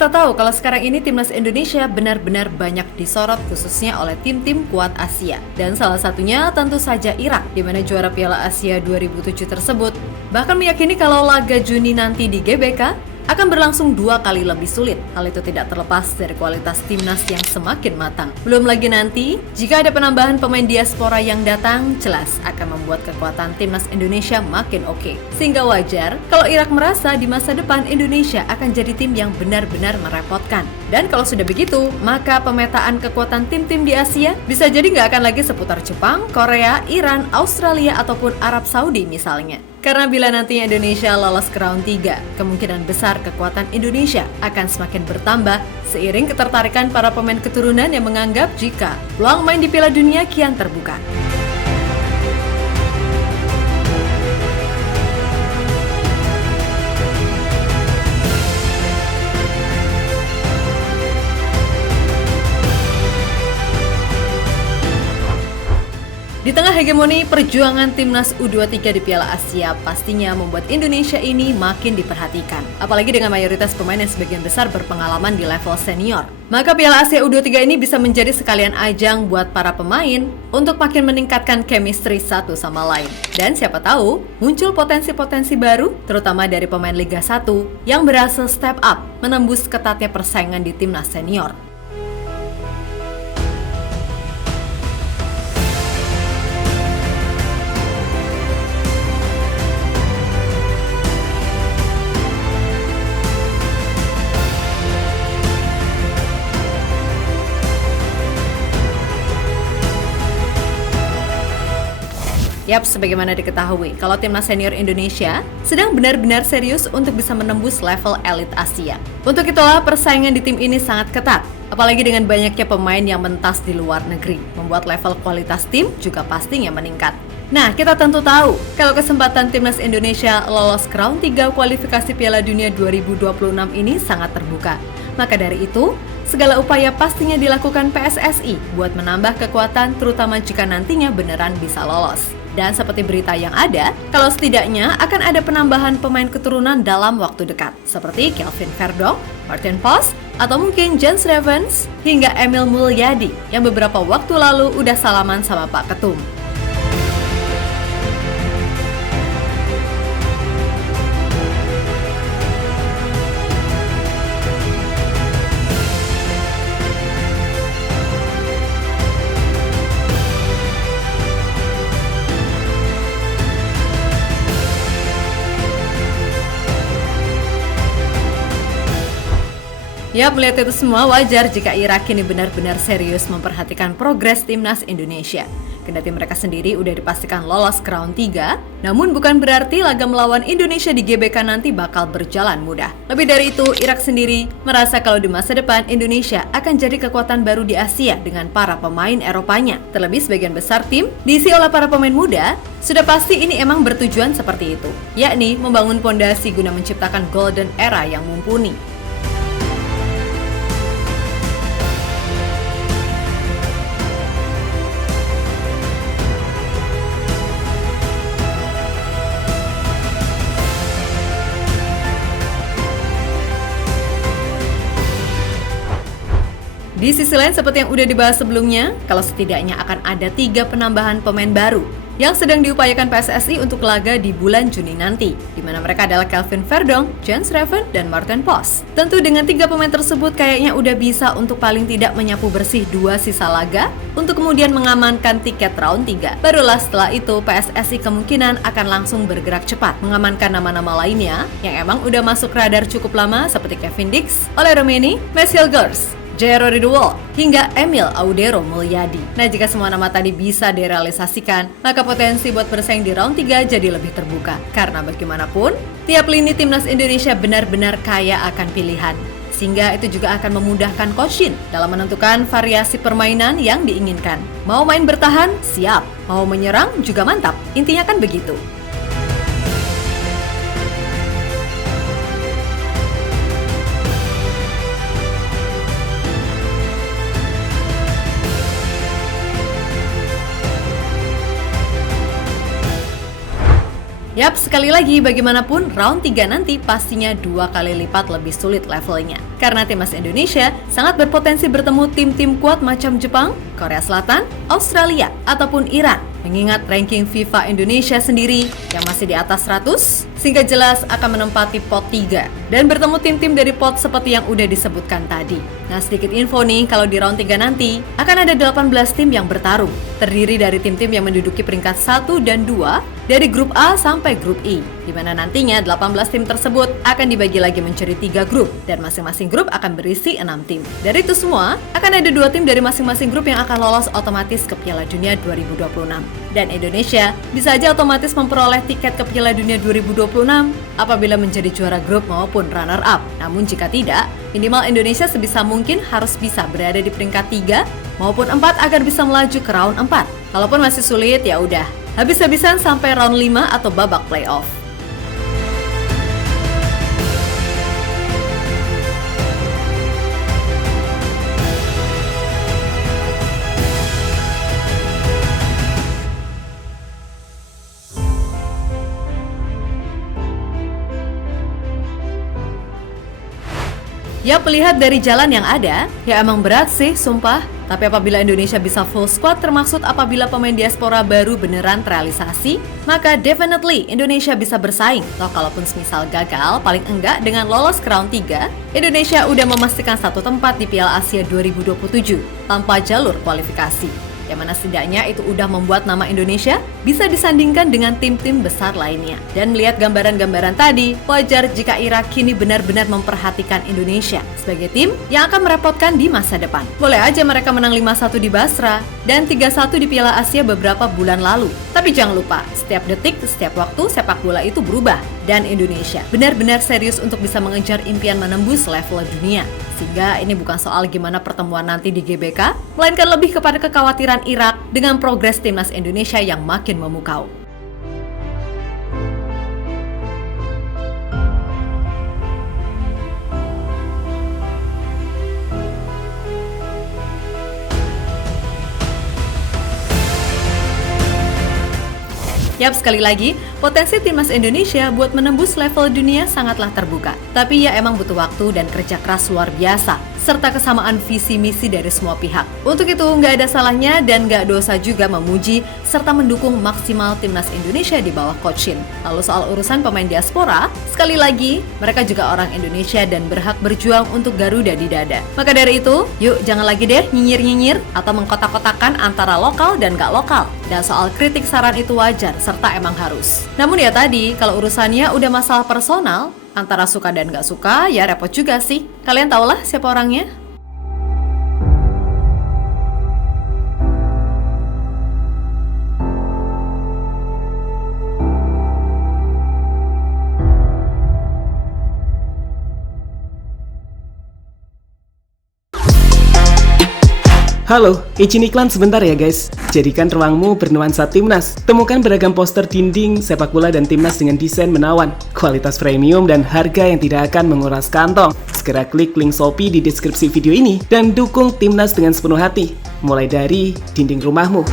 kita tahu kalau sekarang ini timnas Indonesia benar-benar banyak disorot khususnya oleh tim-tim kuat Asia. Dan salah satunya tentu saja Irak, di mana juara Piala Asia 2007 tersebut bahkan meyakini kalau laga Juni nanti di GBK akan berlangsung 2 kali lebih sulit. Hal itu tidak terlepas dari kualitas timnas yang semakin matang. Belum lagi nanti, jika ada penambahan pemain diaspora yang datang, jelas akan membuat kekuatan timnas Indonesia makin oke. Sehingga wajar kalau Irak merasa di masa depan Indonesia akan jadi tim yang benar-benar merepotkan. Dan kalau sudah begitu, maka pemetaan kekuatan tim-tim di Asia bisa jadi nggak akan lagi seputar Jepang, Korea, Iran, Australia, ataupun Arab Saudi misalnya. Karena bila nantinya Indonesia lolos ke round 3, kemungkinan besar kekuatan Indonesia akan semakin bertambah seiring ketertarikan para pemain keturunan yang menganggap jika peluang main di Piala Dunia kian terbuka. Di tengah hegemoni perjuangan timnas U23 di Piala Asia pastinya membuat Indonesia ini makin diperhatikan. Apalagi dengan mayoritas pemain yang sebagian besar berpengalaman di level senior. Maka Piala Asia U23 ini bisa menjadi sekalian ajang buat para pemain untuk makin meningkatkan chemistry satu sama lain. Dan siapa tahu muncul potensi-potensi baru terutama dari pemain Liga 1 yang berhasil step up menembus ketatnya persaingan di timnas senior. Yap, sebagaimana diketahui, kalau timnas senior Indonesia sedang benar-benar serius untuk bisa menembus level elit Asia. Untuk itulah persaingan di tim ini sangat ketat, apalagi dengan banyaknya pemain yang mentas di luar negeri, membuat level kualitas tim juga pastinya meningkat. Nah, kita tentu tahu kalau kesempatan timnas Indonesia lolos ke round 3 kualifikasi Piala Dunia 2026 ini sangat terbuka. Maka dari itu, segala upaya pastinya dilakukan PSSI buat menambah kekuatan terutama jika nantinya beneran bisa lolos. Dan seperti berita yang ada, kalau setidaknya akan ada penambahan pemain keturunan dalam waktu dekat, seperti Kelvin Verdonk, Martin Pos, atau mungkin Jens Revens, hingga Emil Mulyadi yang beberapa waktu lalu udah salaman sama Pak Ketum. Ya, melihat itu semua wajar jika Irak kini benar-benar serius memperhatikan progres timnas Indonesia. Kendati mereka sendiri udah dipastikan lolos ke round 3, namun bukan berarti laga melawan Indonesia di GBK nanti bakal berjalan mudah. Lebih dari itu, Irak sendiri merasa kalau di masa depan Indonesia akan jadi kekuatan baru di Asia dengan para pemain Eropanya. Terlebih sebagian besar tim diisi oleh para pemain muda, sudah pasti ini emang bertujuan seperti itu, yakni membangun pondasi guna menciptakan golden era yang mumpuni. Di sisi lain, seperti yang udah dibahas sebelumnya, kalau setidaknya akan ada 3 penambahan pemain baru yang sedang diupayakan PSSI untuk laga di bulan Juni nanti, di mana mereka adalah Kelvin Verdonk, Jens Revens, dan Martin Pos. Tentu dengan 3 pemain tersebut kayaknya udah bisa untuk paling tidak menyapu bersih 2 sisa laga untuk kemudian mengamankan tiket round 3. Barulah setelah itu PSSI kemungkinan akan langsung bergerak cepat mengamankan nama-nama lainnya yang emang udah masuk radar cukup lama seperti Kevin Dix, Ole Romeni, Messi Gers, Jairo Ridwell, hingga Emil Audero Mulyadi. Nah, jika semua nama tadi bisa direalisasikan, maka potensi buat bersaing di round 3 jadi lebih terbuka. Karena bagaimanapun, tiap lini timnas Indonesia benar-benar kaya akan pilihan. Sehingga itu juga akan memudahkan Coach Shin dalam menentukan variasi permainan yang diinginkan. Mau main bertahan? Siap. Mau menyerang? Juga mantap. Intinya kan begitu. Yap, sekali lagi bagaimanapun round 3 nanti pastinya 2 kali lipat lebih sulit levelnya. Karena timnas Indonesia sangat berpotensi bertemu tim-tim kuat macam Jepang, Korea Selatan, Australia, ataupun Iran. Mengingat ranking FIFA Indonesia sendiri yang masih di atas 100, sehingga jelas akan menempati pot 3 dan bertemu tim-tim dari pot seperti yang udah disebutkan tadi. Nah, sedikit info nih, kalau di round 3 nanti akan ada 18 tim yang bertarung, terdiri dari tim-tim yang menduduki peringkat 1 dan 2 dari grup A sampai grup I, di mana nantinya 18 tim tersebut akan dibagi lagi menjadi 3 grup dan masing-masing grup akan berisi 6 tim. Dari itu semua, akan ada 2 tim dari masing-masing grup yang akan lolos otomatis ke Piala Dunia 2026. Dan Indonesia bisa aja otomatis memperoleh tiket ke Piala Dunia 2026 apabila menjadi juara grup maupun runner-up. Namun jika tidak, minimal Indonesia sebisa mungkin harus bisa berada di peringkat 3 maupun 4 agar bisa melaju ke round 4. Kalaupun masih sulit, ya udah, habis-habisan sampai round 5 atau babak playoff. Ya, melihat dari jalan yang ada, ya emang berat sih, sumpah. Tapi apabila Indonesia bisa full squad, termaksud apabila pemain diaspora baru beneran terrealisasi, maka definitely Indonesia bisa bersaing. Toh kalaupun semisal gagal, paling enggak dengan lolos ke round 3, Indonesia udah memastikan satu tempat di Piala Asia 2027 tanpa jalur kualifikasi. Yang mana setidaknya itu udah membuat nama Indonesia bisa disandingkan dengan tim-tim besar lainnya. Dan melihat gambaran-gambaran tadi, wajar jika Irak kini benar-benar memperhatikan Indonesia sebagai tim yang akan merepotkan di masa depan. Boleh aja mereka menang 5-1 di Basra dan 3-1 di Piala Asia beberapa bulan lalu. Tapi jangan lupa, setiap detik, setiap waktu sepak bola itu berubah. Dan Indonesia benar-benar serius untuk bisa mengejar impian menembus level dunia. Sehingga ini bukan soal gimana pertemuan nanti di GBK, melainkan lebih kepada kekhawatiran Irak dengan progres timnas Indonesia yang makin memukau. Yap, sekali lagi, potensi timnas Indonesia buat menembus level dunia sangatlah terbuka. Tapi ya emang butuh waktu dan kerja keras luar biasa, serta kesamaan visi misi dari semua pihak. Untuk itu nggak ada salahnya dan nggak dosa juga memuji serta mendukung maksimal timnas Indonesia di bawah Coach Shin. Lalu soal urusan pemain diaspora, sekali lagi, mereka juga orang Indonesia dan berhak berjuang untuk Garuda di dada. Maka dari itu, yuk jangan lagi deh nyinyir-nyinyir atau mengkotak-kotakan antara lokal dan nggak lokal. Dan soal kritik saran itu wajar, serta emang harus. Namun ya tadi, kalau urusannya udah masalah personal, antara suka dan gak suka, ya repot juga sih. Kalian tahulah siapa orangnya? Halo, izin iklan sebentar ya guys. Jadikan ruangmu bernuansa timnas. Temukan beragam poster dinding, sepak bola dan timnas dengan desain menawan, kualitas premium dan harga yang tidak akan menguras kantong. Segera klik link Shopee di deskripsi video ini dan dukung timnas dengan sepenuh hati. Mulai dari dinding rumahmu.